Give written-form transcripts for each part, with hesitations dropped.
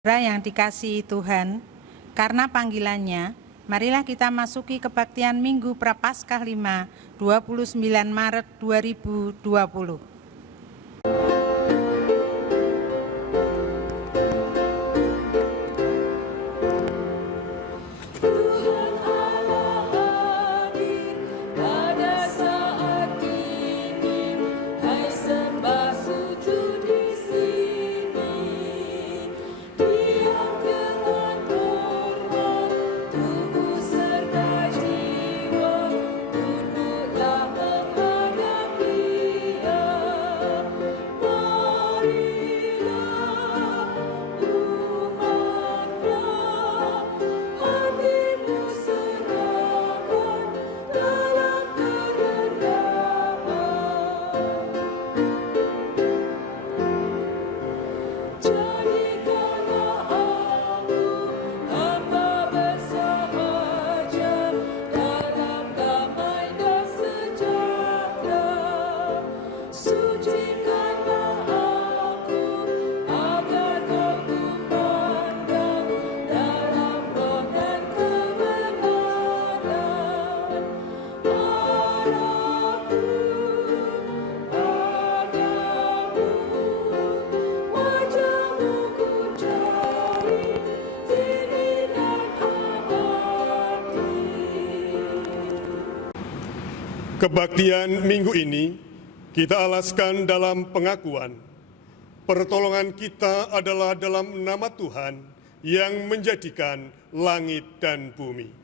Saudara yang dikasihi Tuhan, karena panggilannya, marilah kita masuki kebaktian Minggu Prapaskah 5, 29 Maret 2020. Kebaktian minggu ini kita alaskan dalam pengakuan, pertolongan kita adalah dalam nama Tuhan yang menjadikan langit dan bumi.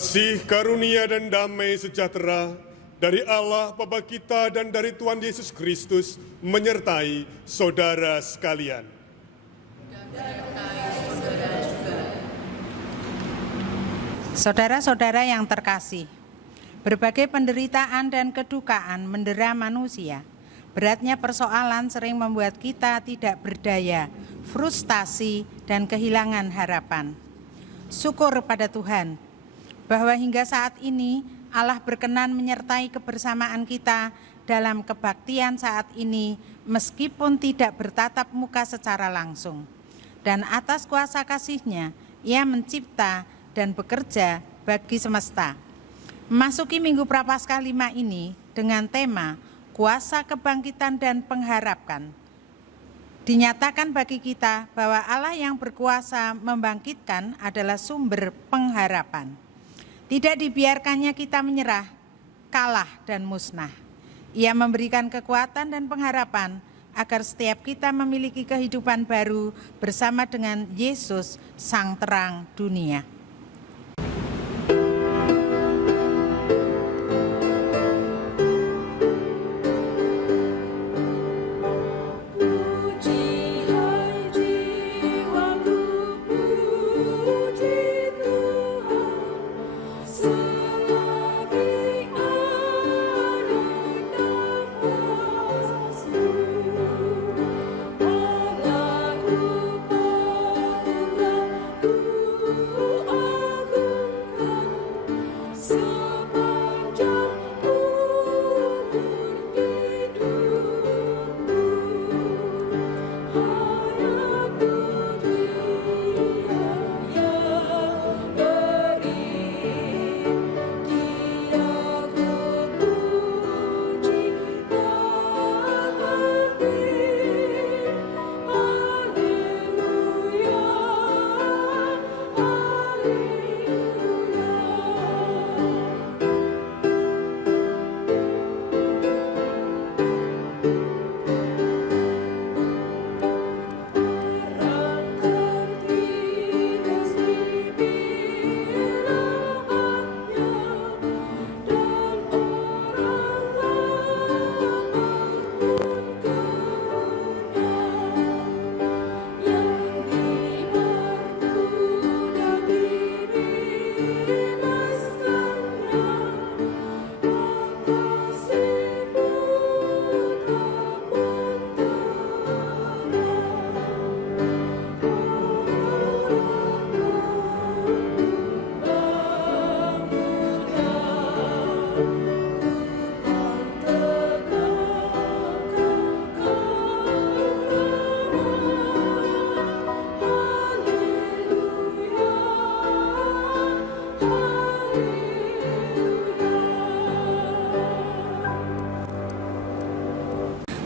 Kasih karunia dan damai sejahtera dari Allah Bapa kita dan dari Tuhan Yesus Kristus menyertai saudara sekalian. Saudara-saudara yang terkasih, berbagai penderitaan dan kedukaan mendera manusia. Beratnya persoalan sering membuat kita tidak berdaya, frustasi, dan kehilangan harapan. Syukur pada Tuhan bahwa hingga saat ini Allah berkenan menyertai kebersamaan kita dalam kebaktian saat ini meskipun tidak bertatap muka secara langsung. Dan atas kuasa kasih-Nya, Ia mencipta dan bekerja bagi semesta. Memasuki Minggu Prapaskah 5 ini dengan tema Kuasa Kebangkitan dan Pengharapan. Dinyatakan bagi kita bahwa Allah yang berkuasa membangkitkan adalah sumber pengharapan. Tidak dibiarkannya kita menyerah, kalah, dan musnah. Ia memberikan kekuatan dan pengharapan agar setiap kita memiliki kehidupan baru bersama dengan Yesus, Sang Terang Dunia. Oh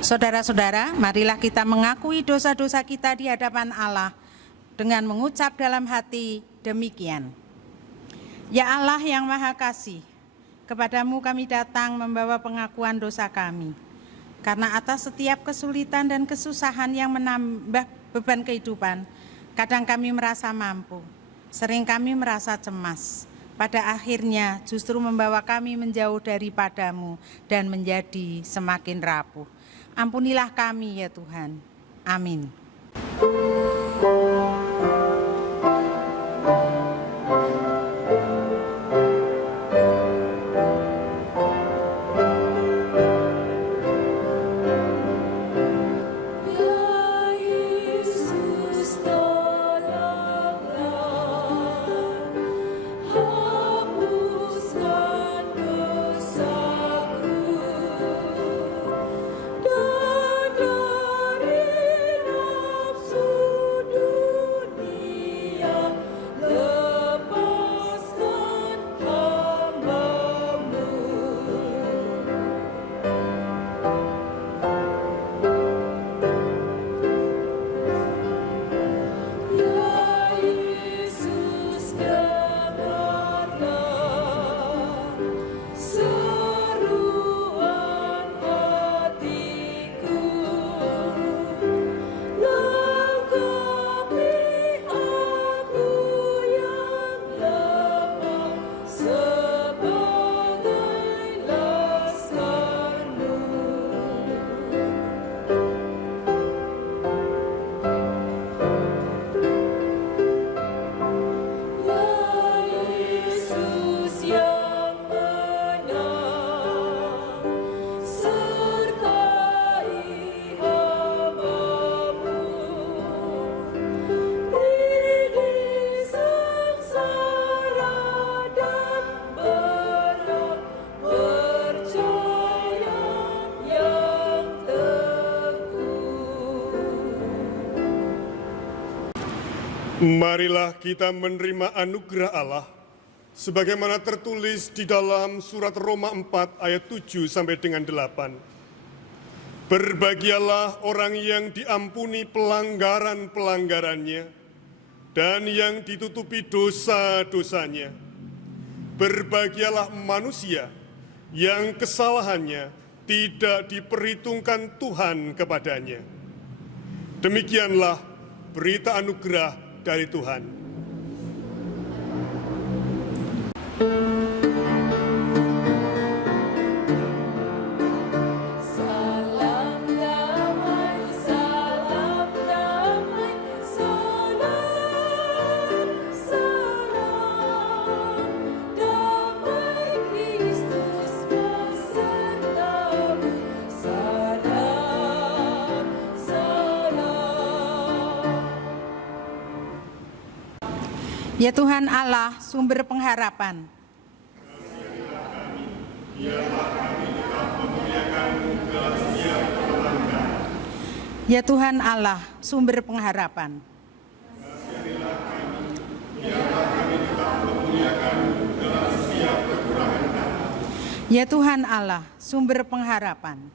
Saudara-saudara, marilah kita mengakui dosa-dosa kita di hadapan Allah dengan mengucap dalam hati demikian. Ya Allah yang Maha Kasih, kepadamu kami datang membawa pengakuan dosa kami. Karena atas setiap kesulitan dan kesusahan yang menambah beban kehidupan, kadang kami merasa mampu, sering kami merasa cemas. Pada akhirnya justru membawa kami menjauh daripadamu dan menjadi semakin rapuh. Ampunilah kami ya Tuhan. Amin. Marilah kita menerima anugerah Allah sebagaimana tertulis di dalam surat Roma 4 ayat 7 sampai dengan 8. Berbahagialah orang yang diampuni pelanggaran-pelanggarannya dan yang ditutupi dosa-dosanya. Berbahagialah manusia yang kesalahannya tidak diperhitungkan Tuhan kepadanya. Demikianlah berita anugerah dari Tuhan. Ya Tuhan Allah, sumber pengharapan. Ya Tuhan Allah, sumber pengharapan. Ya Tuhan Allah, sumber pengharapan.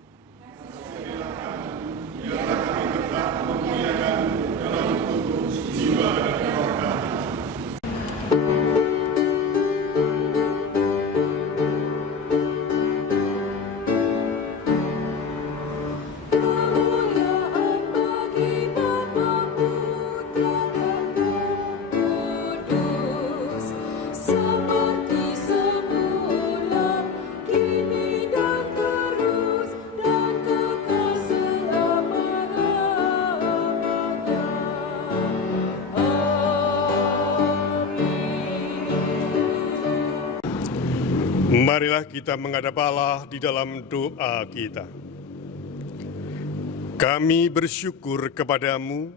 Marilah kita menghadap Allah di dalam doa kita. Kami bersyukur kepadamu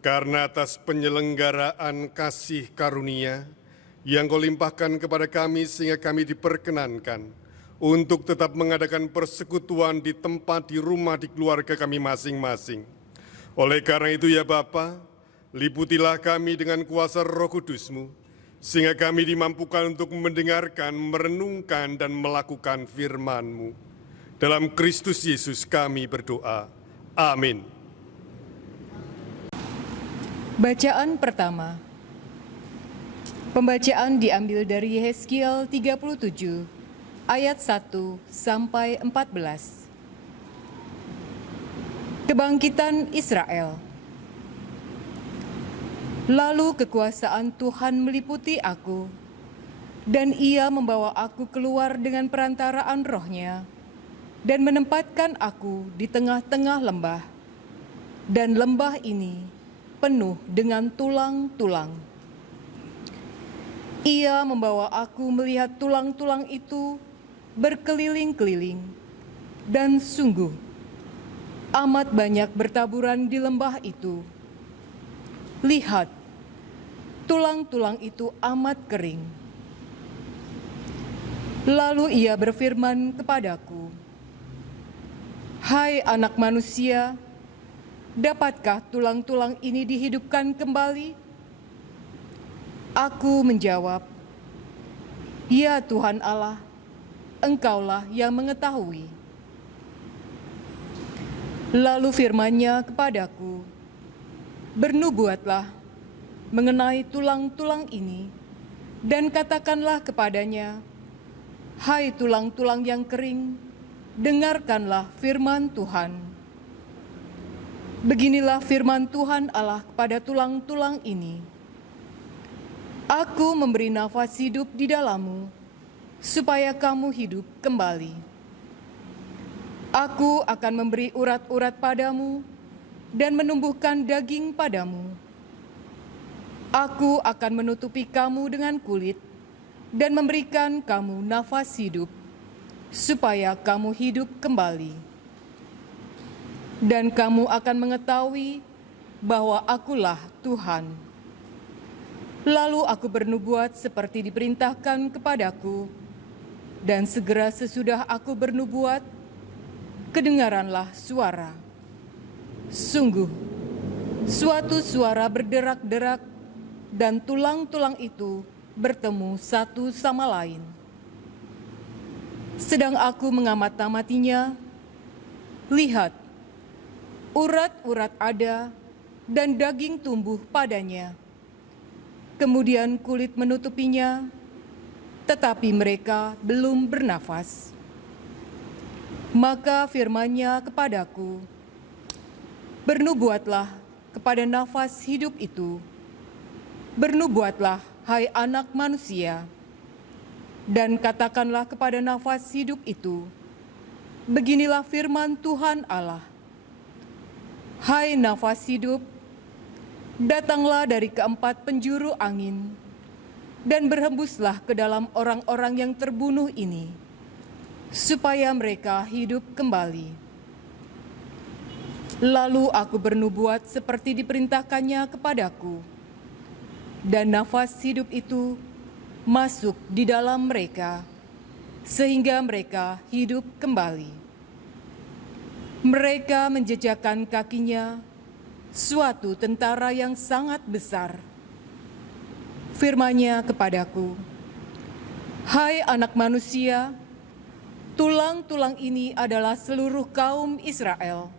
karena atas penyelenggaraan kasih karunia yang Kau limpahkan kepada kami sehingga kami diperkenankan untuk tetap mengadakan persekutuan di tempat, di rumah, di keluarga kami masing-masing. Oleh karena itu ya Bapa, liputilah kami dengan kuasa Roh Kudus-Mu, sehingga kami dimampukan untuk mendengarkan, merenungkan, dan melakukan firman-Mu. Dalam Kristus Yesus kami berdoa. Amin. Bacaan pertama. Pembacaan diambil dari Yehezkiel 37 ayat 1 sampai 14. Kebangkitan Israel. Lalu kekuasaan Tuhan meliputi aku, dan Ia membawa aku keluar dengan perantaraan Roh-Nya, dan menempatkan aku di tengah-tengah lembah, dan lembah ini penuh dengan tulang-tulang. Ia membawa aku melihat tulang-tulang itu berkeliling-keliling, dan sungguh amat banyak bertaburan di lembah itu. Lihat, tulang-tulang itu amat kering. Lalu Ia berfirman kepadaku, "Hai anak manusia, dapatkah tulang-tulang ini dihidupkan kembali?" Aku menjawab, "Ya Tuhan Allah, Engkaulah yang mengetahui." Lalu firman-Nya kepadaku, "Bernubuatlah mengenai tulang-tulang ini, dan katakanlah kepadanya, Hai tulang-tulang yang kering, dengarkanlah firman Tuhan. Beginilah firman Tuhan Allah kepada tulang-tulang ini. Aku memberi nafas hidup di dalammu, supaya kamu hidup kembali. Aku akan memberi urat-urat padamu, dan menumbuhkan daging padamu. Aku akan menutupi kamu dengan kulit, dan memberikan kamu nafas hidup, supaya kamu hidup kembali. Dan kamu akan mengetahui bahwa Akulah Tuhan. Lalu aku bernubuat seperti diperintahkan kepadaku, dan segera sesudah aku bernubuat, kedengaranlah suara. Sungguh, suatu suara berderak-derak, dan tulang-tulang itu bertemu satu sama lain. Sedang aku mengamat-amatinya, lihat, urat-urat ada dan daging tumbuh padanya. Kemudian kulit menutupinya, tetapi mereka belum bernafas. Maka firman-Nya kepadaku, bernubuatlah kepada nafas hidup itu. Bernubuatlah, hai anak manusia, dan katakanlah kepada nafas hidup itu, beginilah firman Tuhan Allah. Hai nafas hidup, datanglah dari keempat penjuru angin, dan berhembuslah ke dalam orang-orang yang terbunuh ini, supaya mereka hidup kembali. Lalu aku bernubuat seperti diperintahkannya kepadaku, dan nafas hidup itu masuk di dalam mereka, sehingga mereka hidup kembali. Mereka menjejakkan kakinya, suatu tentara yang sangat besar. Firman-Nya kepadaku, hai anak manusia, tulang-tulang ini adalah seluruh kaum Israel.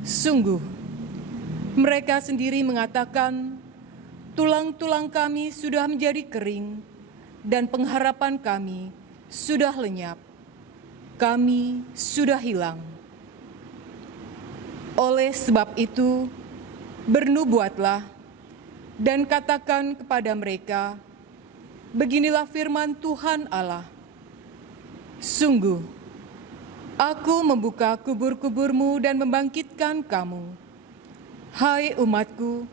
Sungguh, mereka sendiri mengatakan, tulang-tulang kami sudah menjadi kering, dan pengharapan kami sudah lenyap. Kami sudah hilang. Oleh sebab itu, bernubuatlah dan katakan kepada mereka, beginilah firman Tuhan Allah. Sungguh, aku membuka kubur-kuburmu dan membangkitkan kamu, hai umatku,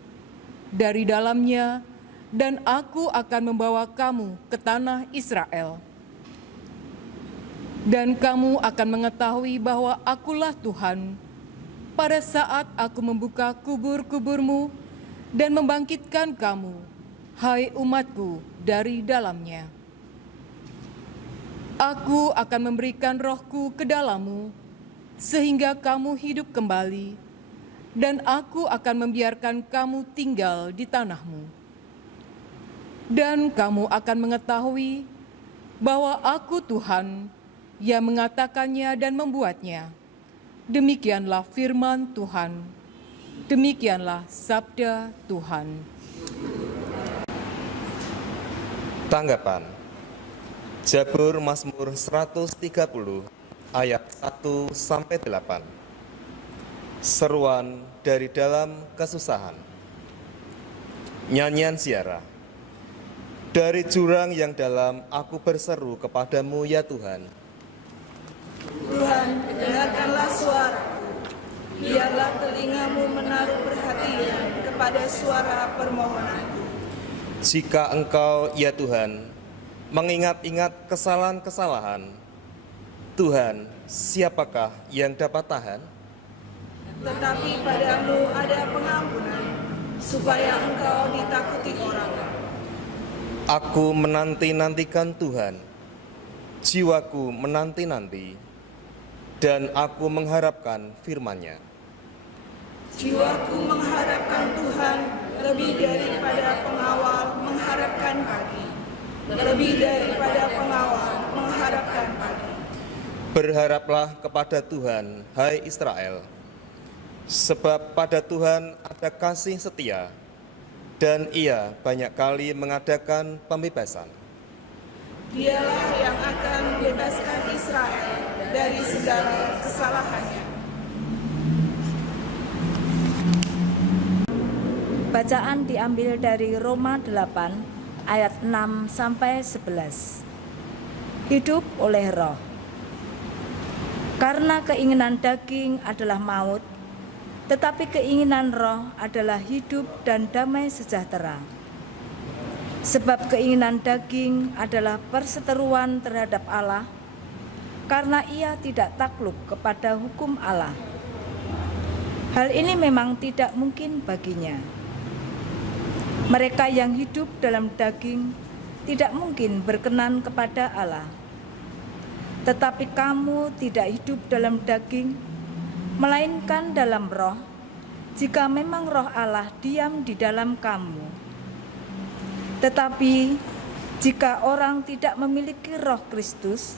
dari dalamnya, dan aku akan membawa kamu ke tanah Israel. Dan kamu akan mengetahui bahwa Akulah Tuhan, pada saat aku membuka kubur-kuburmu dan membangkitkan kamu, hai umatku, dari dalamnya. Aku akan memberikan rohku ke dalammu, sehingga kamu hidup kembali, dan aku akan membiarkan kamu tinggal di tanahmu. Dan kamu akan mengetahui bahwa aku Tuhan, Ia mengatakannya dan membuatnya. Demikianlah firman Tuhan. Demikianlah sabda Tuhan. Tanggapan Jabur Mazmur 130 ayat 1 sampai 8. Seruan dari dalam kesusahan. Nyanyian ziarah. Dari jurang yang dalam aku berseru kepadamu ya Tuhan. Tuhan, dengarkanlah suaraku. Biarlah telingamu menaruh perhatian kepada suara permohonanku. Jika engkau ya Tuhan mengingat-ingat kesalahan-kesalahan, Tuhan, siapakah yang dapat tahan? Tetapi padamu ada pengampunan, supaya engkau ditakuti orang. Aku menanti-nantikan Tuhan, jiwaku menanti-nanti, dan aku mengharapkan firman-Nya. Jiwaku mengharapkan Tuhan lebih daripada pengawal mengharapkan pagi. Lebih daripada pengawal mengharapkan pagi. Berharaplah kepada Tuhan, hai Israel, sebab pada Tuhan ada kasih setia, dan Ia banyak kali mengadakan pembebasan. Dialah yang akan membebaskan Israel dari segala kesalahannya. Bacaan diambil dari Roma 8 ayat 6 sampai 11. Hidup oleh roh. Karena keinginan daging adalah maut, tetapi keinginan roh adalah hidup dan damai sejahtera. Sebab keinginan daging adalah perseteruan terhadap Allah, karena ia tidak takluk kepada hukum Allah. Hal ini memang tidak mungkin baginya. Mereka yang hidup dalam daging tidak mungkin berkenan kepada Allah. Tetapi kamu tidak hidup dalam daging, melainkan dalam roh, jika memang roh Allah diam di dalam kamu. Tetapi jika orang tidak memiliki roh Kristus,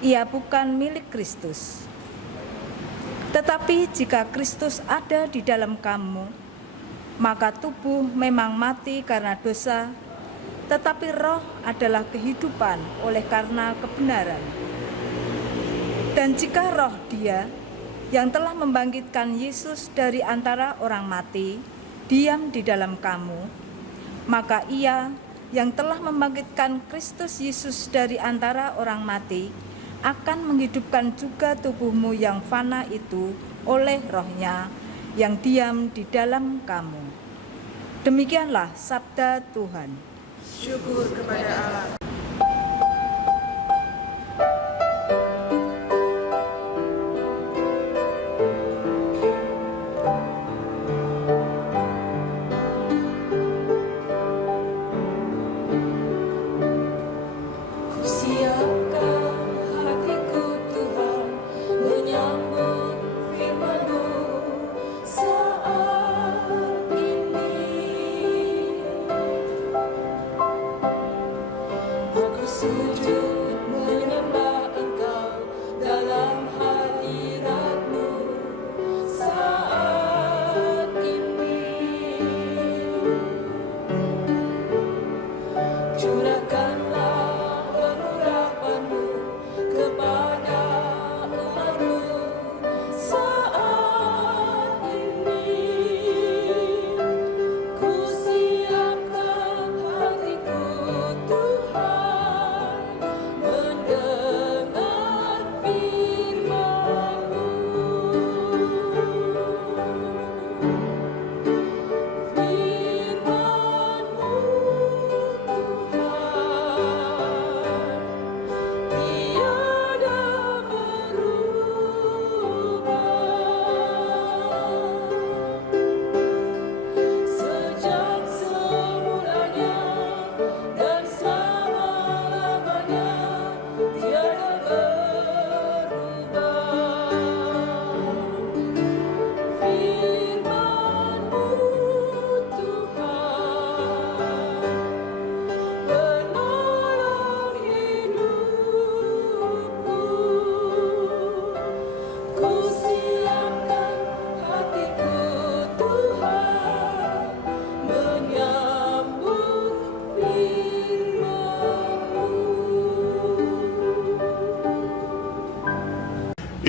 ia bukan milik Kristus. Tetapi jika Kristus ada di dalam kamu, maka tubuh memang mati karena dosa, tetapi roh adalah kehidupan oleh karena kebenaran. Dan jika roh Dia yang telah membangkitkan Yesus dari antara orang mati diam di dalam kamu, maka Ia yang telah membangkitkan Kristus Yesus dari antara orang mati akan menghidupkan juga tubuhmu yang fana itu oleh roh-Nya yang diam di dalam kamu. Demikianlah sabda Tuhan. Syukur kepada Allah.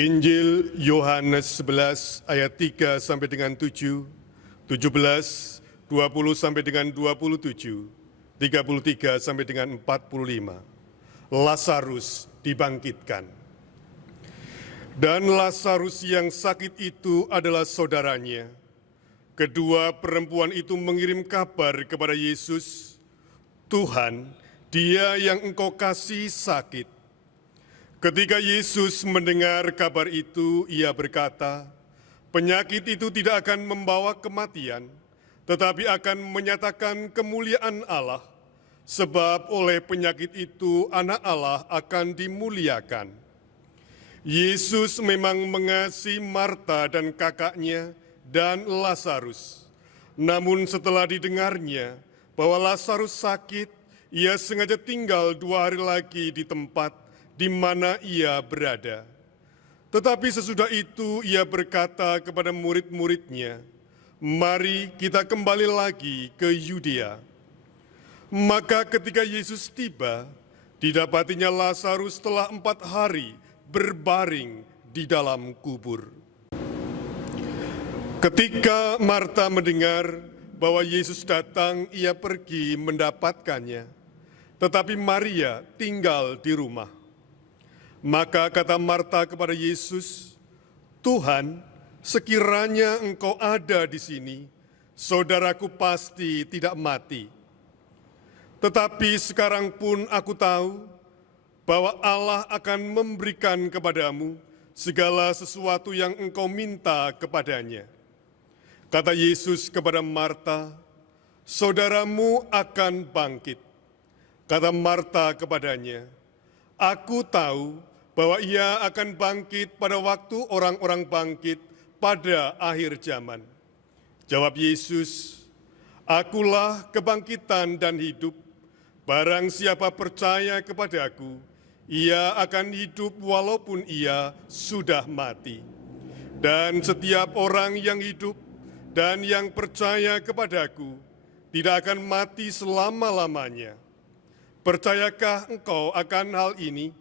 Injil Yohanes 11 ayat 3 sampai dengan 7, 17, 20 sampai dengan 27, 33 sampai dengan 45. Lazarus dibangkitkan. Dan Lazarus yang sakit itu adalah saudaranya. Kedua perempuan itu mengirim kabar kepada Yesus, "Tuhan, dia yang Engkau kasih sakit." Ketika Yesus mendengar kabar itu, ia berkata, "Penyakit itu tidak akan membawa kematian, tetapi akan menyatakan kemuliaan Allah, sebab oleh penyakit itu Anak Allah akan dimuliakan." Yesus memang mengasihi Marta dan kakaknya dan Lazarus. Namun setelah didengarnya bahwa Lazarus sakit, ia sengaja tinggal 2 hari lagi di tempat di mana ia berada. Tetapi sesudah itu ia berkata kepada murid-muridnya, "Mari kita kembali lagi ke Yudea." Maka ketika Yesus tiba, didapatinya Lazarus telah 4 hari berbaring di dalam kubur. Ketika Marta mendengar bahwa Yesus datang, ia pergi mendapatkannya. Tetapi Maria tinggal di rumah. Maka kata Marta kepada Yesus, "Tuhan, sekiranya Engkau ada di sini, saudaraku pasti tidak mati. Tetapi sekarang pun aku tahu bahwa Allah akan memberikan kepadamu segala sesuatu yang engkau minta kepadanya." Kata Yesus kepada Marta, "Saudaramu akan bangkit." Kata Marta kepadanya, "Aku tahu bahwa ia akan bangkit pada waktu orang-orang bangkit pada akhir zaman." Jawab Yesus, "Akulah kebangkitan dan hidup. Barang siapa percaya kepadaku, ia akan hidup walaupun ia sudah mati. Dan setiap orang yang hidup dan yang percaya kepadaku tidak akan mati selama-lamanya. Percayakah engkau akan hal ini?"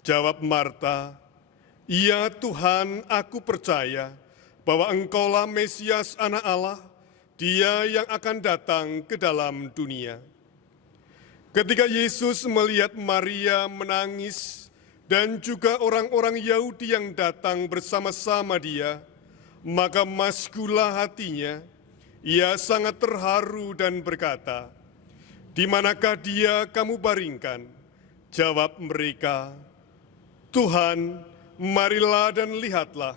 Jawab Marta, "Ya Tuhan, aku percaya bahwa Engkaulah Mesias Anak Allah, Dia yang akan datang ke dalam dunia." Ketika Yesus melihat Maria menangis dan juga orang-orang Yahudi yang datang bersama-sama dia, maka maskulah hatinya, ia sangat terharu dan berkata, "Di manakah dia kamu baringkan?" Jawab mereka, "Tuhan, marilah dan lihatlah."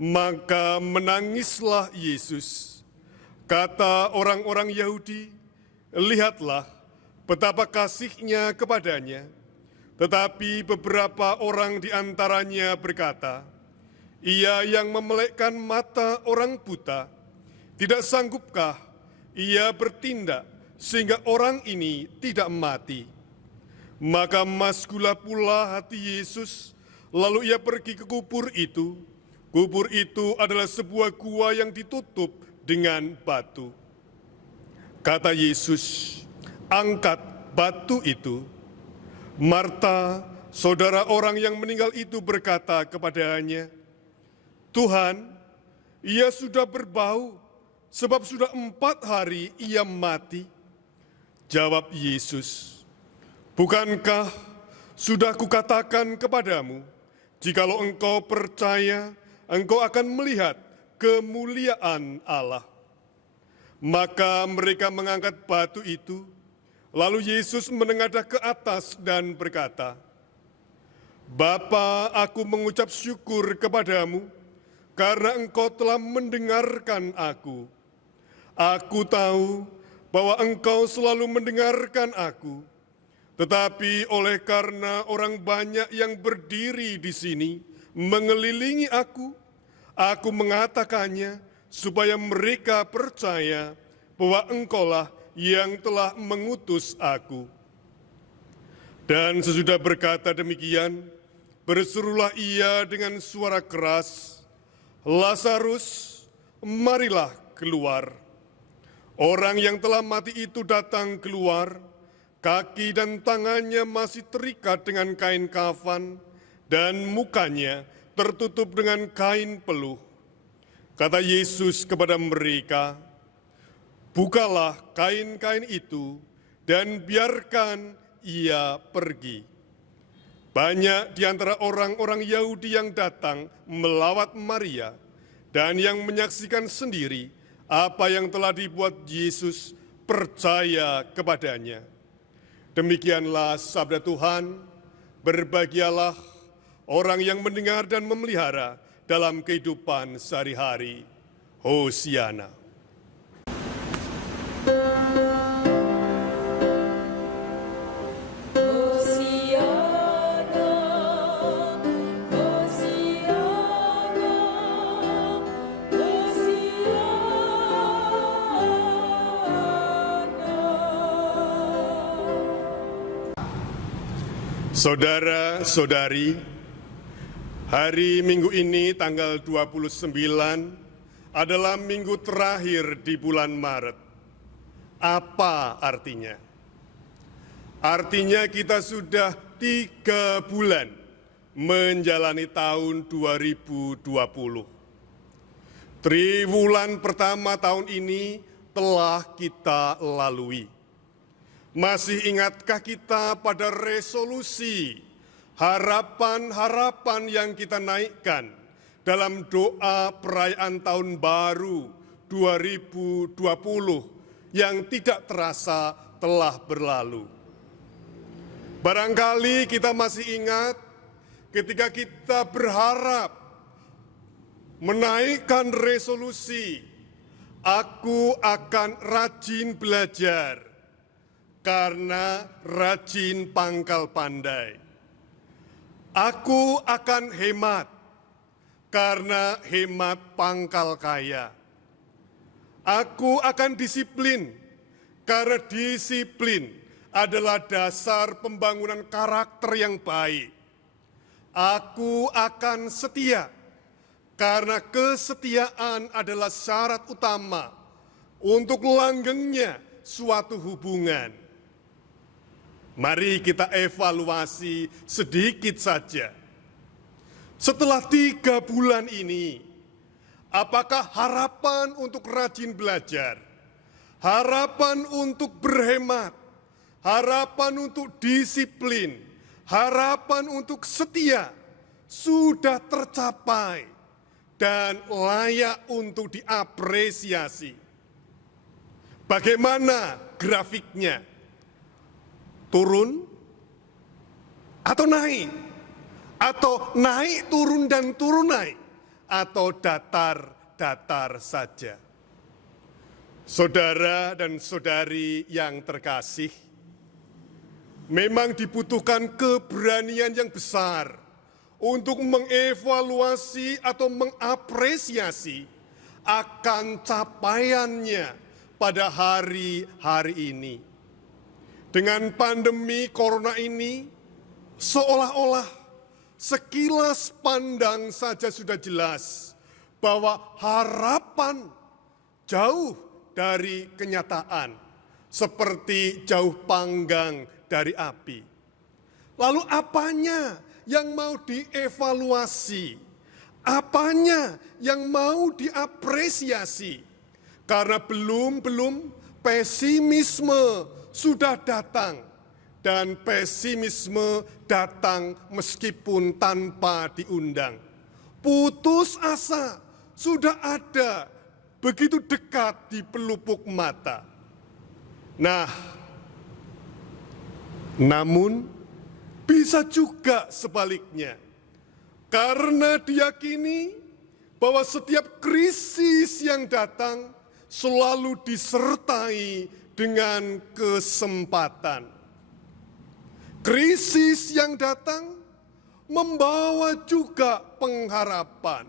Maka menangislah Yesus. Kata orang-orang Yahudi, "Lihatlah betapa kasihnya kepadanya." Tetapi beberapa orang di antaranya berkata, "Ia yang memelekkan mata orang buta, tidak sanggupkah ia bertindak sehingga orang ini tidak mati?" Maka maskulah pula hati Yesus, lalu ia pergi ke kubur itu. Kubur itu adalah sebuah gua yang ditutup dengan batu. Kata Yesus, "Angkat batu itu." Marta, saudara orang yang meninggal itu, berkata kepadanya, "Tuhan, ia sudah berbau, sebab sudah 4 hari ia mati." Jawab Yesus, "Bukankah sudah kukatakan kepadamu, jikalau engkau percaya, engkau akan melihat kemuliaan Allah?" Maka mereka mengangkat batu itu, lalu Yesus menengadah ke atas dan berkata, "Bapa, aku mengucap syukur kepadamu, karena engkau telah mendengarkan aku. Aku tahu bahwa engkau selalu mendengarkan aku. Tetapi oleh karena orang banyak yang berdiri di sini mengelilingi aku mengatakannya supaya mereka percaya bahwa engkaulah yang telah mengutus aku." Dan sesudah berkata demikian, berserulah ia dengan suara keras, "Lazarus, marilah keluar." Orang yang telah mati itu datang keluar. Kaki dan tangannya masih terikat dengan kain kafan, dan mukanya tertutup dengan kain peluh. Kata Yesus kepada mereka, "Bukalah kain-kain itu dan biarkan ia pergi." Banyak di antara orang-orang Yahudi yang datang melawat Maria dan yang menyaksikan sendiri apa yang telah dibuat Yesus percaya kepadanya. Demikianlah sabda Tuhan, berbahagialah orang yang mendengar dan memelihara dalam kehidupan sehari-hari. Hosiana. Saudara-saudari, hari Minggu ini tanggal 29 adalah minggu terakhir di bulan Maret. Apa artinya? Artinya kita sudah 3 bulan menjalani tahun 2020. Triwulan pertama tahun ini telah kita lalui. Masih ingatkah kita pada resolusi, harapan-harapan yang kita naikkan dalam doa perayaan Tahun Baru 2020 yang tidak terasa telah berlalu? Barangkali kita masih ingat ketika kita berharap menaikkan resolusi, "Aku akan rajin belajar karena rajin pangkal pandai. Aku akan hemat karena hemat pangkal kaya. Aku akan disiplin karena disiplin adalah dasar pembangunan karakter yang baik. Aku akan setia karena kesetiaan adalah syarat utama untuk langgengnya suatu hubungan." Mari kita evaluasi sedikit saja. Setelah 3 bulan ini, apakah harapan untuk rajin belajar, harapan untuk berhemat, harapan untuk disiplin, harapan untuk setia sudah tercapai dan layak untuk diapresiasi? Bagaimana grafiknya? Turun atau naik? Atau naik, turun, dan turun naik? Atau datar-datar saja? Saudara dan saudari yang terkasih, memang dibutuhkan keberanian yang besar untuk mengevaluasi atau mengapresiasi akan capaiannya pada hari-hari ini. Dengan pandemi corona ini, seolah-olah sekilas pandang saja sudah jelas bahwa harapan jauh dari kenyataan, seperti jauh panggang dari api. Lalu apanya yang mau dievaluasi? Apanya yang mau diapresiasi? Karena belum pesimisme sudah datang, dan pesimisme datang meskipun tanpa diundang. Putus asa sudah ada begitu dekat di pelupuk mata. Nah, namun bisa juga sebaliknya, karena diyakini bahwa setiap krisis yang datang selalu disertai dengan kesempatan. Krisis yang datang membawa juga pengharapan.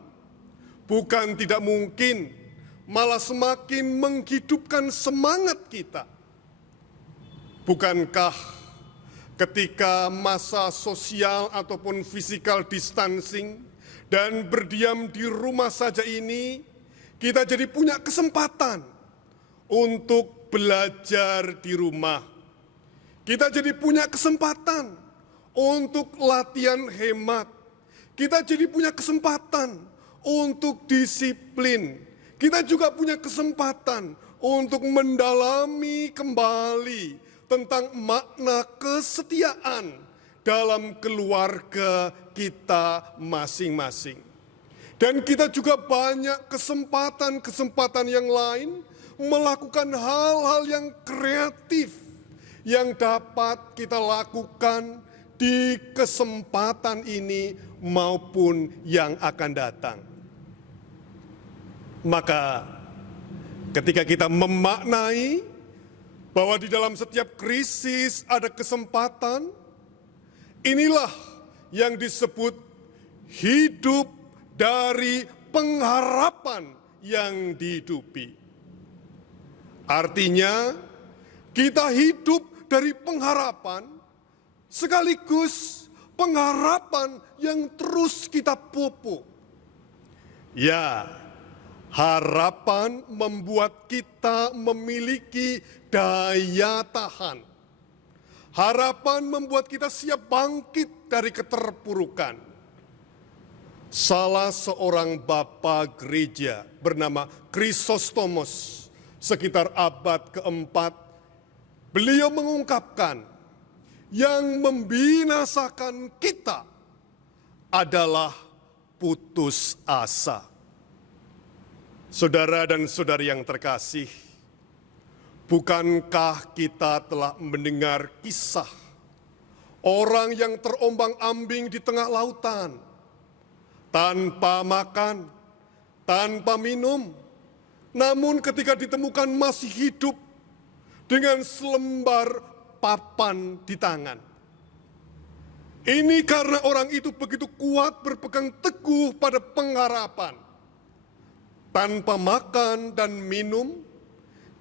Bukan tidak mungkin, malah semakin menghidupkan semangat kita. Bukankah ketika masa sosial ataupun physical distancing dan berdiam di rumah saja ini, kita jadi punya kesempatan untuk belajar di rumah. Kita jadi punya kesempatan untuk latihan hemat, kita jadi punya kesempatan untuk disiplin. Kita juga punya kesempatan untuk mendalami kembali tentang makna kesetiaan dalam keluarga kita masing-masing. Dan kita juga banyak kesempatan-kesempatan yang lain melakukan hal-hal yang kreatif yang dapat kita lakukan di kesempatan ini maupun yang akan datang. Maka ketika kita memaknai bahwa di dalam setiap krisis ada kesempatan, inilah yang disebut hidup dari pengharapan yang dihidupi. Artinya, kita hidup dari pengharapan sekaligus pengharapan yang terus kita pupuk. Ya, harapan membuat kita memiliki daya tahan. Harapan membuat kita siap bangkit dari keterpurukan. Salah seorang bapa gereja bernama Chrysostomos sekitar abad keempat, beliau mengungkapkan yang membinasakan kita adalah putus asa. Saudara dan saudari yang terkasih, bukankah kita telah mendengar kisah orang yang terombang-ambing di tengah lautan, tanpa makan, tanpa minum, namun ketika ditemukan masih hidup dengan selembar papan di tangan. Ini karena orang itu begitu kuat berpegang teguh pada pengharapan. Tanpa makan dan minum,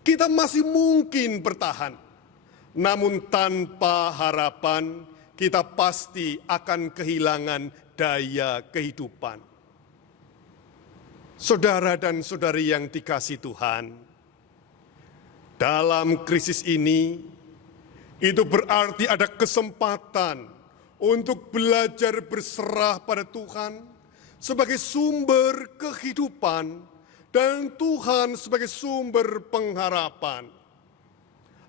kita masih mungkin bertahan. Namun tanpa harapan, kita pasti akan kehilangan daya kehidupan. Saudara dan saudari yang dikasihi Tuhan, dalam krisis ini, itu berarti ada kesempatan untuk belajar berserah pada Tuhan sebagai sumber kehidupan dan Tuhan sebagai sumber pengharapan.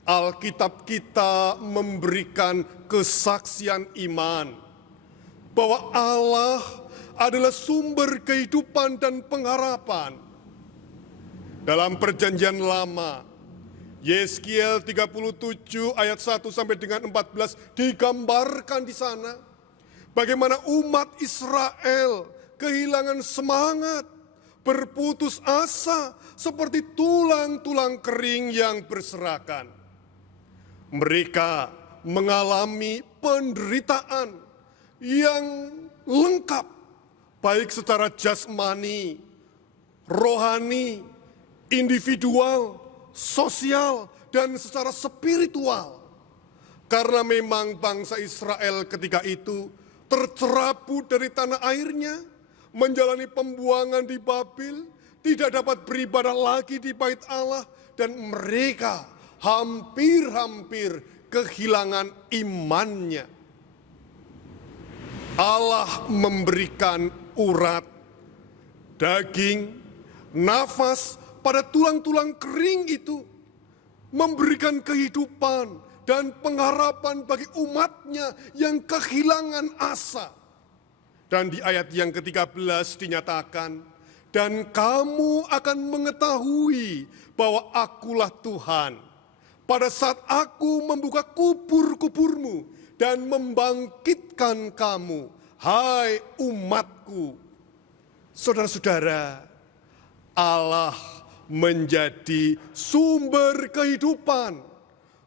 Alkitab kita memberikan kesaksian iman bahwa Allah adalah sumber kehidupan dan pengharapan. Dalam perjanjian lama, Yeskiel 37 ayat 1 sampai dengan 14 digambarkan di sana bagaimana umat Israel kehilangan semangat, berputus asa seperti tulang-tulang kering yang berserakan. Mereka mengalami penderitaan yang lengkap, baik secara jasmani, rohani, individual, sosial, dan secara spiritual. Karena memang bangsa Israel ketika itu tercerabut dari tanah airnya, menjalani pembuangan di Babil, tidak dapat beribadah lagi di bait Allah, dan mereka hampir-hampir kehilangan imannya. Allah memberikan urat, daging, nafas pada tulang-tulang kering itu, memberikan kehidupan dan pengharapan bagi umatnya yang kehilangan asa. Dan di ayat yang ke-13 dinyatakan, dan kamu akan mengetahui bahwa akulah Tuhan, pada saat aku membuka kubur-kuburmu dan membangkitkan kamu, hai umatku. Saudara-saudara, Allah menjadi sumber kehidupan,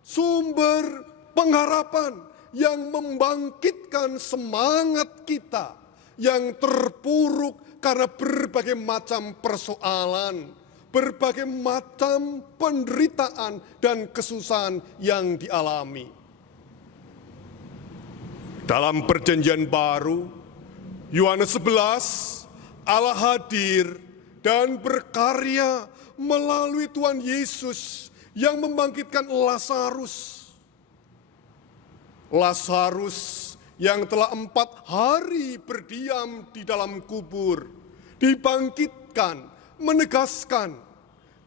sumber pengharapan yang membangkitkan semangat kita yang terpuruk karena berbagai macam persoalan, berbagai macam penderitaan dan kesusahan yang dialami. Dalam perjanjian baru, Yohanes 11, Allah hadir dan berkarya melalui Tuhan Yesus yang membangkitkan Lazarus. Lazarus yang telah 4 hari berdiam di dalam kubur, dibangkitkan, menegaskan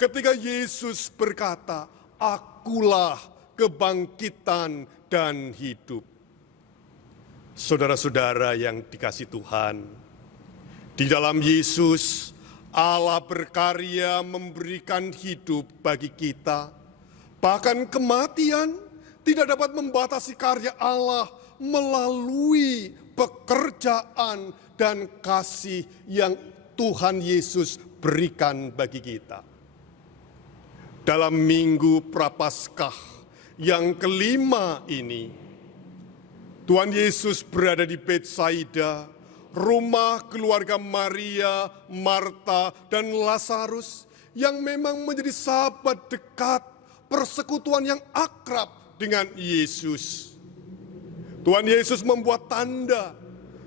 ketika Yesus berkata, "Akulah kebangkitan dan hidup." Saudara-saudara yang dikasihi Tuhan, di dalam Yesus, Allah berkarya memberikan hidup bagi kita. Bahkan kematian tidak dapat membatasi karya Allah melalui pekerjaan dan kasih yang Tuhan Yesus berikan bagi kita. Dalam Minggu Prapaskah yang kelima ini, Tuhan Yesus berada di Betsaida, rumah keluarga Maria, Marta, dan Lazarus yang memang menjadi sahabat dekat, persekutuan yang akrab dengan Yesus. Tuhan Yesus membuat tanda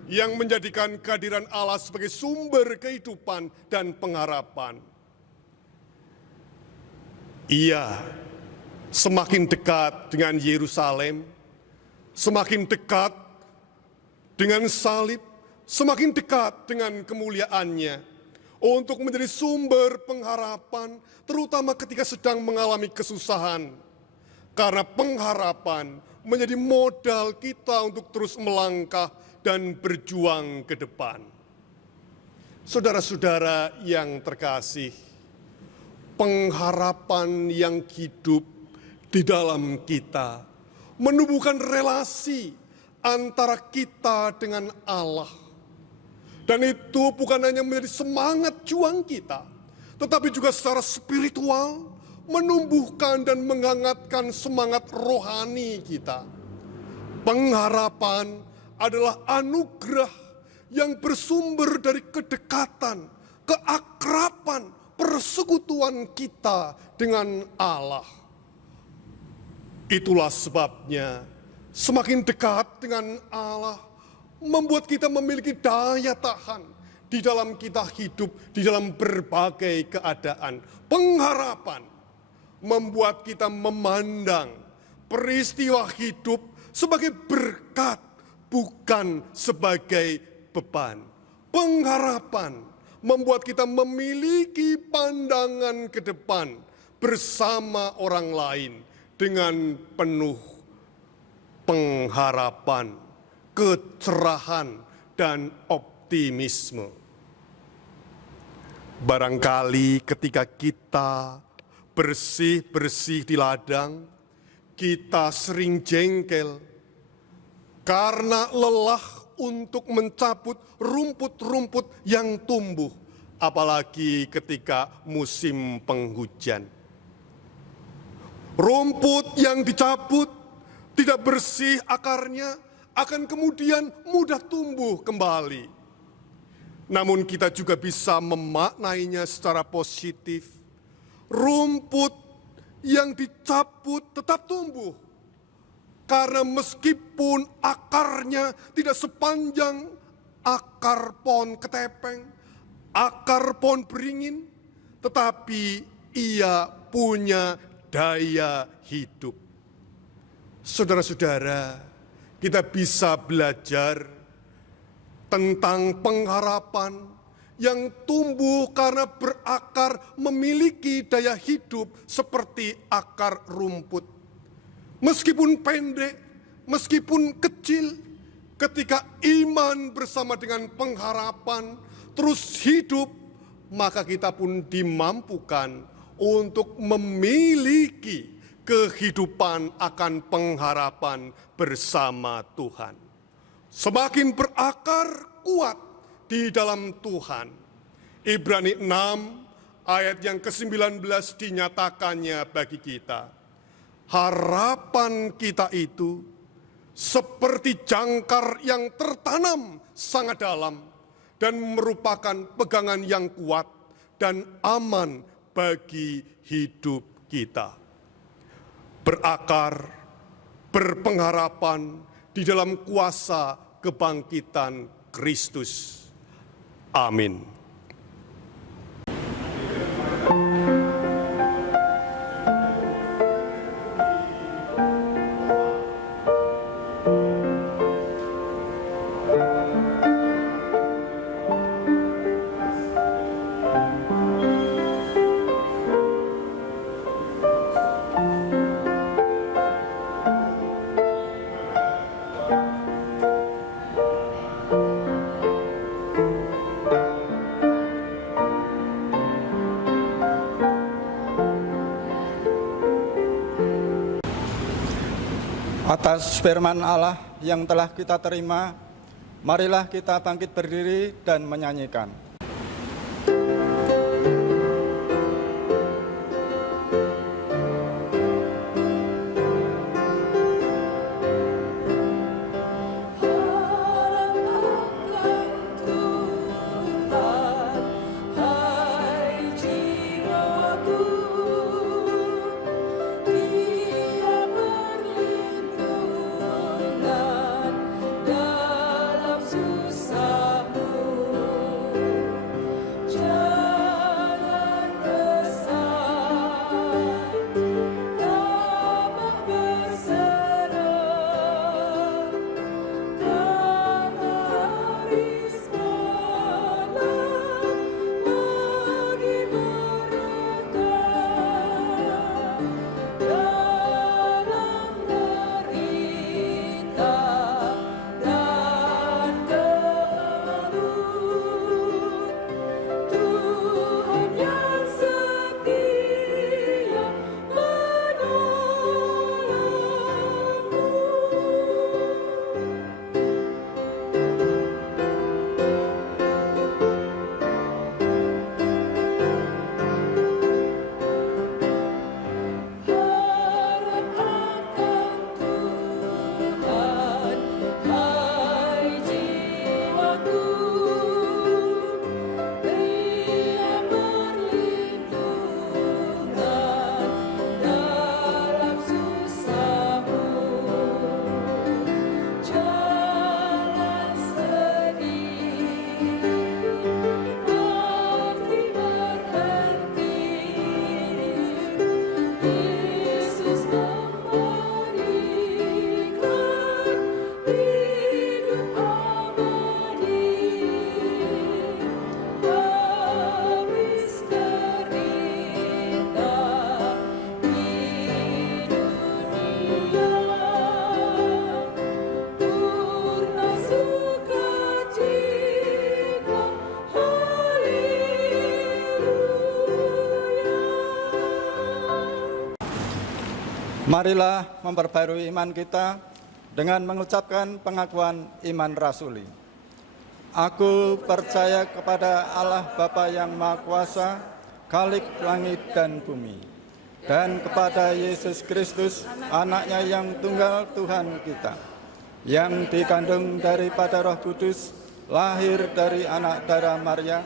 yang menjadikan kehadiran Allah sebagai sumber kehidupan dan pengharapan. Ia semakin dekat dengan Yerusalem, semakin dekat dengan salib, semakin dekat dengan kemuliaannya untuk menjadi sumber pengharapan, terutama ketika sedang mengalami kesusahan. Karena pengharapan menjadi modal kita untuk terus melangkah dan berjuang ke depan. Saudara-saudara yang terkasih, pengharapan yang hidup di dalam kita menumbuhkan relasi antara kita dengan Allah. Dan itu bukan hanya menjadi semangat juang kita, tetapi juga secara spiritual menumbuhkan dan menghangatkan semangat rohani kita. Pengharapan adalah anugerah yang bersumber dari kedekatan, keakraban, persekutuan kita dengan Allah. Itulah sebabnya semakin dekat dengan Allah membuat kita memiliki daya tahan di dalam kita hidup di dalam berbagai keadaan. Pengharapan membuat kita memandang peristiwa hidup sebagai berkat, bukan sebagai beban. Pengharapan membuat kita memiliki pandangan ke depan bersama orang lain dengan penuh pengharapan, kecerahan, dan optimisme. Barangkali ketika kita bersih-bersih di ladang, kita sering jengkel karena lelah untuk mencabut rumput-rumput yang tumbuh, apalagi ketika musim penghujan. Rumput yang dicabut tidak bersih akarnya akan kemudian mudah tumbuh kembali. Namun kita juga bisa memaknainya secara positif. Rumput yang dicabut tetap tumbuh. Karena meskipun akarnya tidak sepanjang akar pohon ketepeng, akar pohon beringin, tetapi ia punya daya hidup. Saudara-saudara, kita bisa belajar tentang pengharapan yang tumbuh karena berakar memiliki daya hidup seperti akar rumput. Meskipun pendek, meskipun kecil, ketika iman bersama dengan pengharapan terus hidup, maka kita pun dimampukan untuk memiliki kehidupan akan pengharapan bersama Tuhan. Semakin berakar kuat di dalam Tuhan. Ibrani 6 ayat yang ke-19 dinyatakannya bagi kita. Harapan kita itu seperti jangkar yang tertanam sangat dalam dan merupakan pegangan yang kuat dan aman bagi hidup kita. Berakar, berpengharapan di dalam kuasa kebangkitan Kristus. Amin. Atas firman Allah yang telah kita terima, marilah kita bangkit berdiri dan menyanyikan. Marilah memperbarui iman kita dengan mengucapkan pengakuan iman rasuli. Aku percaya kepada Allah Bapa yang Maha Kuasa, Khalik langit dan bumi, dan kepada Yesus Kristus, anaknya yang tunggal Tuhan kita, yang dikandung daripada Roh Kudus, lahir dari anak darah Maria,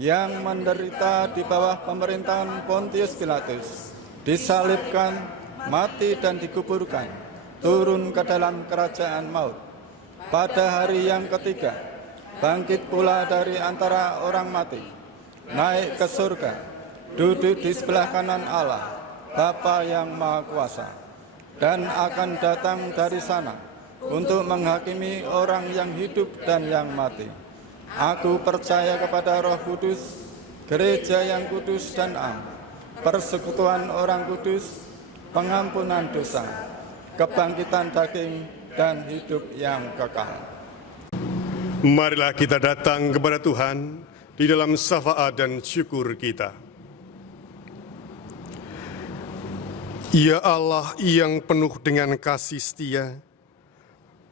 yang menderita di bawah pemerintahan Pontius Pilatus, disalibkan, mati dan dikuburkan, turun ke dalam kerajaan maut. Pada hari yang ketiga, bangkit pula dari antara orang mati, naik ke surga, duduk di sebelah kanan Allah, Bapa yang Maha Kuasa, dan akan datang dari sana untuk menghakimi orang yang hidup dan yang mati. Aku percaya kepada Roh Kudus, gereja yang kudus dan am, persekutuan orang kudus, pengampunan dosa, kebangkitan daging, dan hidup yang kekal. Marilah kita datang kepada Tuhan di dalam syafaat dan syukur kita. Ya Allah yang penuh dengan kasih setia,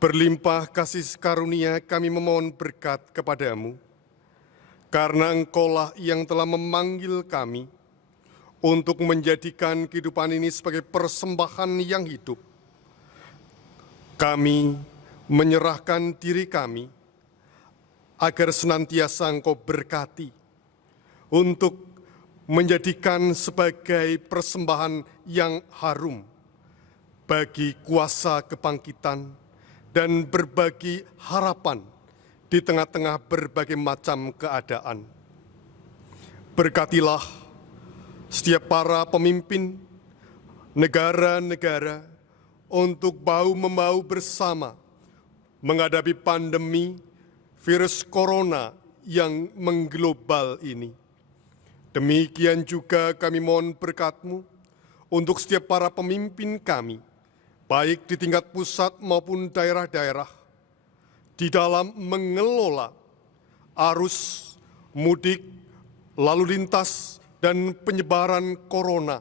berlimpah kasih karunia, kami memohon berkat kepadamu, karena Engkaulah yang telah memanggil kami untuk menjadikan kehidupan ini sebagai persembahan yang hidup. Kami menyerahkan diri kami agar senantiasa Engkau berkati untuk menjadikan sebagai persembahan yang harum bagi kuasa kebangkitan dan berbagi harapan di tengah-tengah berbagai macam keadaan. Berkatilah setiap para pemimpin negara-negara untuk bahu-membahu bersama menghadapi pandemi virus corona yang mengglobal ini. Demikian juga kami mohon berkat-Mu untuk setiap para pemimpin kami, baik di tingkat pusat maupun daerah-daerah, di dalam mengelola arus mudik, lalu lintas, dan penyebaran corona.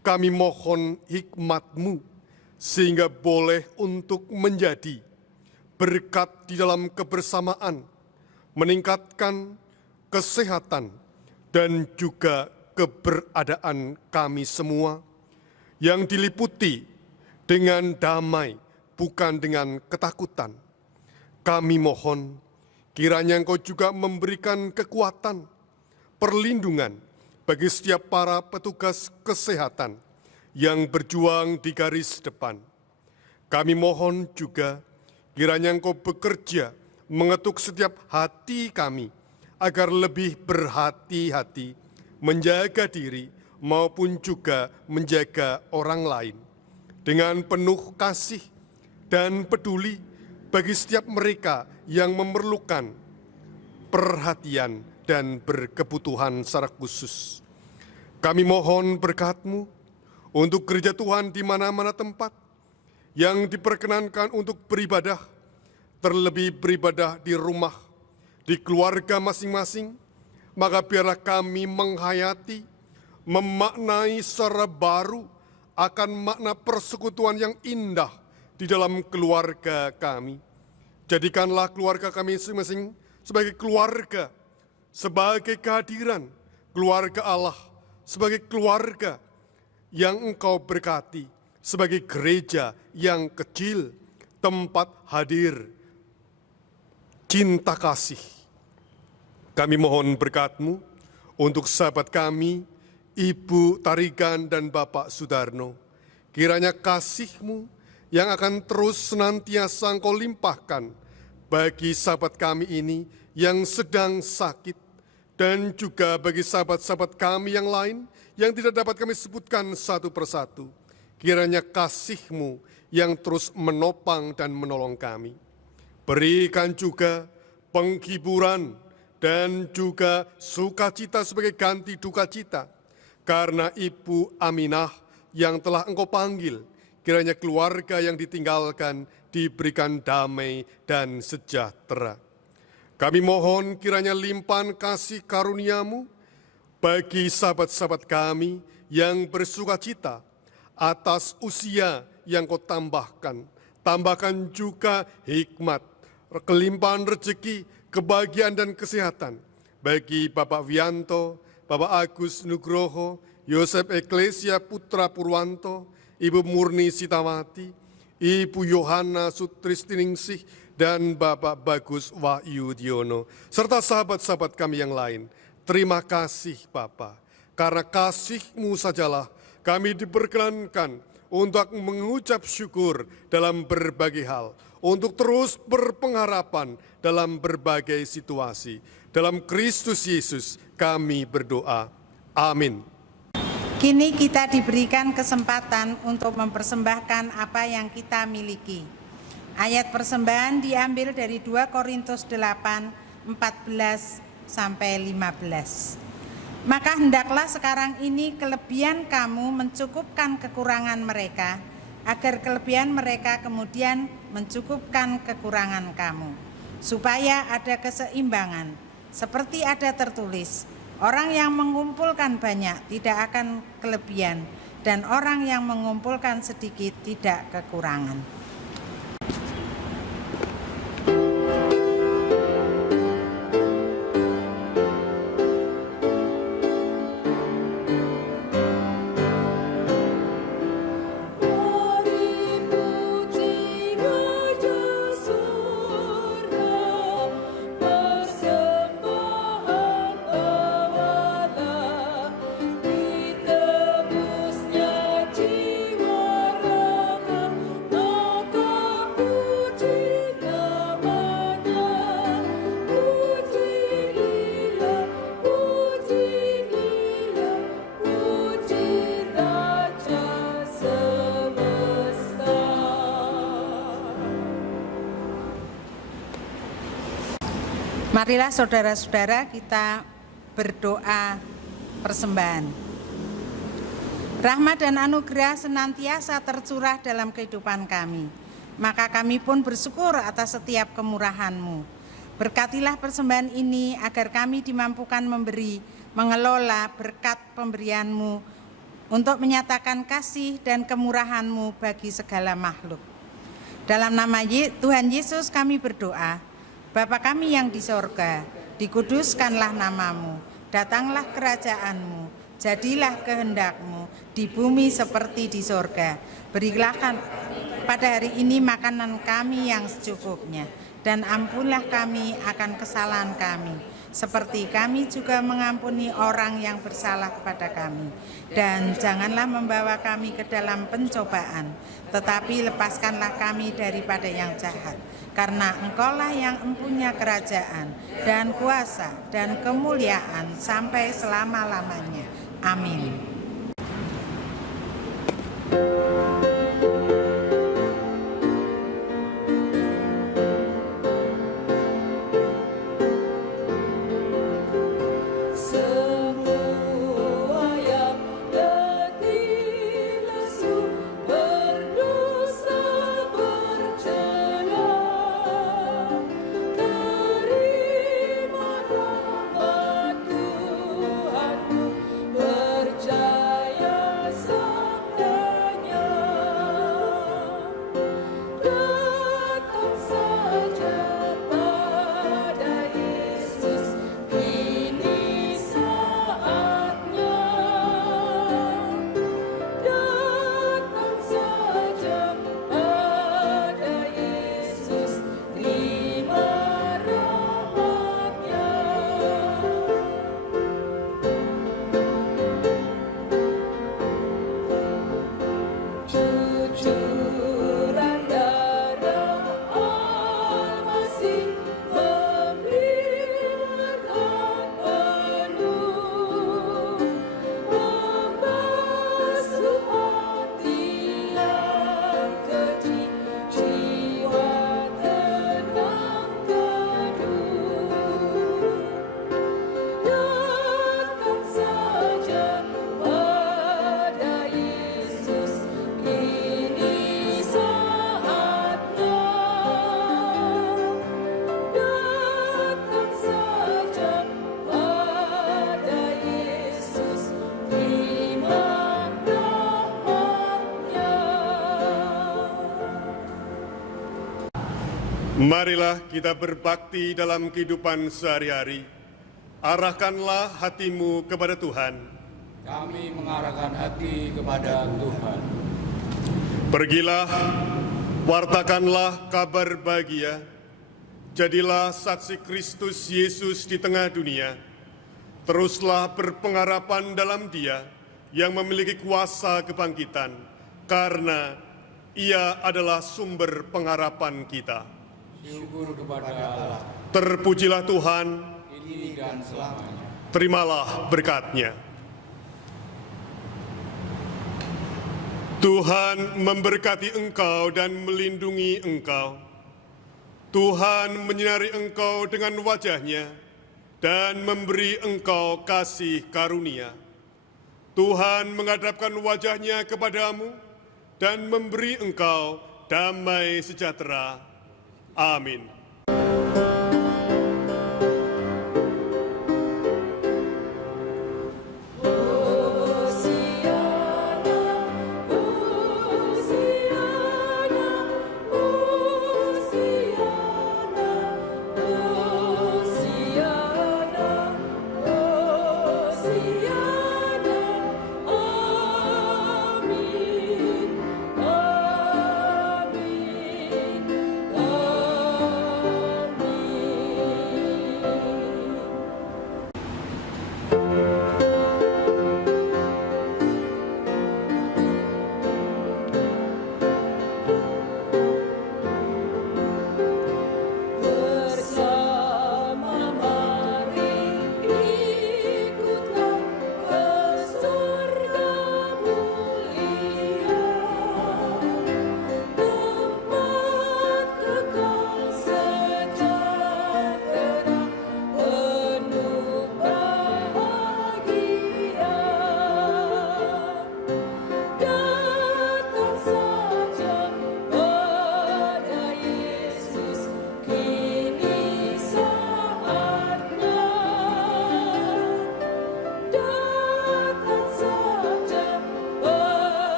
Kami mohon hikmat-Mu sehingga boleh untuk menjadi berkat di dalam kebersamaan, meningkatkan kesehatan dan juga keberadaan kami semua yang diliputi dengan damai, bukan dengan ketakutan. Kami mohon kiranya Engkau juga memberikan kekuatan, perlindungan bagi setiap para petugas kesehatan yang berjuang di garis depan. Kami mohon juga kiranya Engkau bekerja mengetuk setiap hati kami agar lebih berhati-hati menjaga diri maupun juga menjaga orang lain dengan penuh kasih dan peduli bagi setiap mereka yang memerlukan perhatian dan berkebutuhan secara khusus. Kami mohon berkat-Mu untuk gereja Tuhan di mana-mana tempat yang diperkenankan untuk beribadah, terlebih beribadah di rumah, di keluarga masing-masing, maka biarlah kami menghayati, memaknai secara baru akan makna persekutuan yang indah di dalam keluarga kami. Jadikanlah keluarga kami masing-masing sebagai keluarga, sebagai kehadiran keluarga Allah, sebagai keluarga yang Engkau berkati, sebagai gereja yang kecil, tempat hadir cinta kasih. Kami mohon berkat-Mu untuk sahabat kami, Ibu Tarigan dan Bapak Sudarno. Kiranya kasih-Mu yang akan terus senantiasa Engkau limpahkan bagi sahabat kami ini yang sedang sakit, dan juga bagi sahabat-sahabat kami yang lain yang tidak dapat kami sebutkan satu persatu. Kiranya kasih-Mu yang terus menopang dan menolong kami. Berikan juga penghiburan dan juga sukacita sebagai ganti duka cita, karena Ibu Aminah yang telah Engkau panggil. Kiranya keluarga yang ditinggalkan diberikan damai dan sejahtera. Kami mohon kiranya limpahan kasih karunia-Mu bagi sahabat-sahabat kami yang bersukacita atas usia yang Kau tambahkan. Tambahkan juga hikmat, kelimpahan rezeki, kebahagiaan dan kesehatan bagi Bapak Wianto, Bapak Agus Nugroho, Yosef Eklesia Putra Purwanto, Ibu Murni Sitawati, Ibu Yohana Sutristiningsih, dan Bapak Bagus Wahyu Diono, serta sahabat-sahabat kami yang lain. Terima kasih Bapa, karena kasih-Mu sajalah kami diperkenankan untuk mengucap syukur dalam berbagai hal, untuk terus berpengharapan dalam berbagai situasi. Dalam Kristus Yesus kami berdoa. Amin. Kini kita diberikan kesempatan untuk mempersembahkan apa yang kita miliki. Ayat persembahan diambil dari 2 Korintus 8, 14 sampai 15. Maka hendaklah sekarang ini kelebihan kamu mencukupkan kekurangan mereka, agar kelebihan mereka kemudian mencukupkan kekurangan kamu, supaya ada keseimbangan. Seperti ada tertulis, orang yang mengumpulkan banyak tidak akan kelebihan, dan orang yang mengumpulkan sedikit tidak kekurangan. Marilah saudara-saudara kita berdoa persembahan. Rahmat dan anugerah senantiasa tercurah dalam kehidupan kami. Maka kami pun bersyukur atas setiap kemurahan-Mu. Berkatilah persembahan ini agar kami dimampukan memberi, mengelola berkat pemberian-Mu untuk menyatakan kasih dan kemurahan-Mu bagi segala makhluk. Dalam nama Tuhan Yesus kami berdoa, Bapa kami yang di sorga, dikuduskanlah nama-Mu, datanglah kerajaan-Mu, jadilah kehendak-Mu di bumi seperti di sorga. Berilah pada hari ini makanan kami yang secukupnya, dan ampunlah kami akan kesalahan kami, seperti kami juga mengampuni orang yang bersalah kepada kami. Dan janganlah membawa kami ke dalam pencobaan, tetapi lepaskanlah kami daripada yang jahat. Karena Engkaulah yang empunya kerajaan dan kuasa dan kemuliaan sampai selama-lamanya. Amin. Marilah kita berbakti dalam kehidupan sehari-hari. Arahkanlah hatimu kepada Tuhan. Kami mengarahkan hati kepada Tuhan. Pergilah, wartakanlah kabar bahagia. Jadilah saksi Kristus Yesus di tengah dunia. Teruslah berpengharapan dalam Dia yang memiliki kuasa kebangkitan, karena Ia adalah sumber pengharapan kita. Syukur kepada Allah. Terpujilah Tuhan, Kini dan selamanya. terimalah berkat-Nya. Tuhan memberkati engkau dan melindungi engkau. Tuhan menyinari engkau dengan wajah-Nya dan memberi engkau kasih karunia. Tuhan menghadapkan wajah-Nya kepadamu dan memberi engkau damai sejahtera. Amin.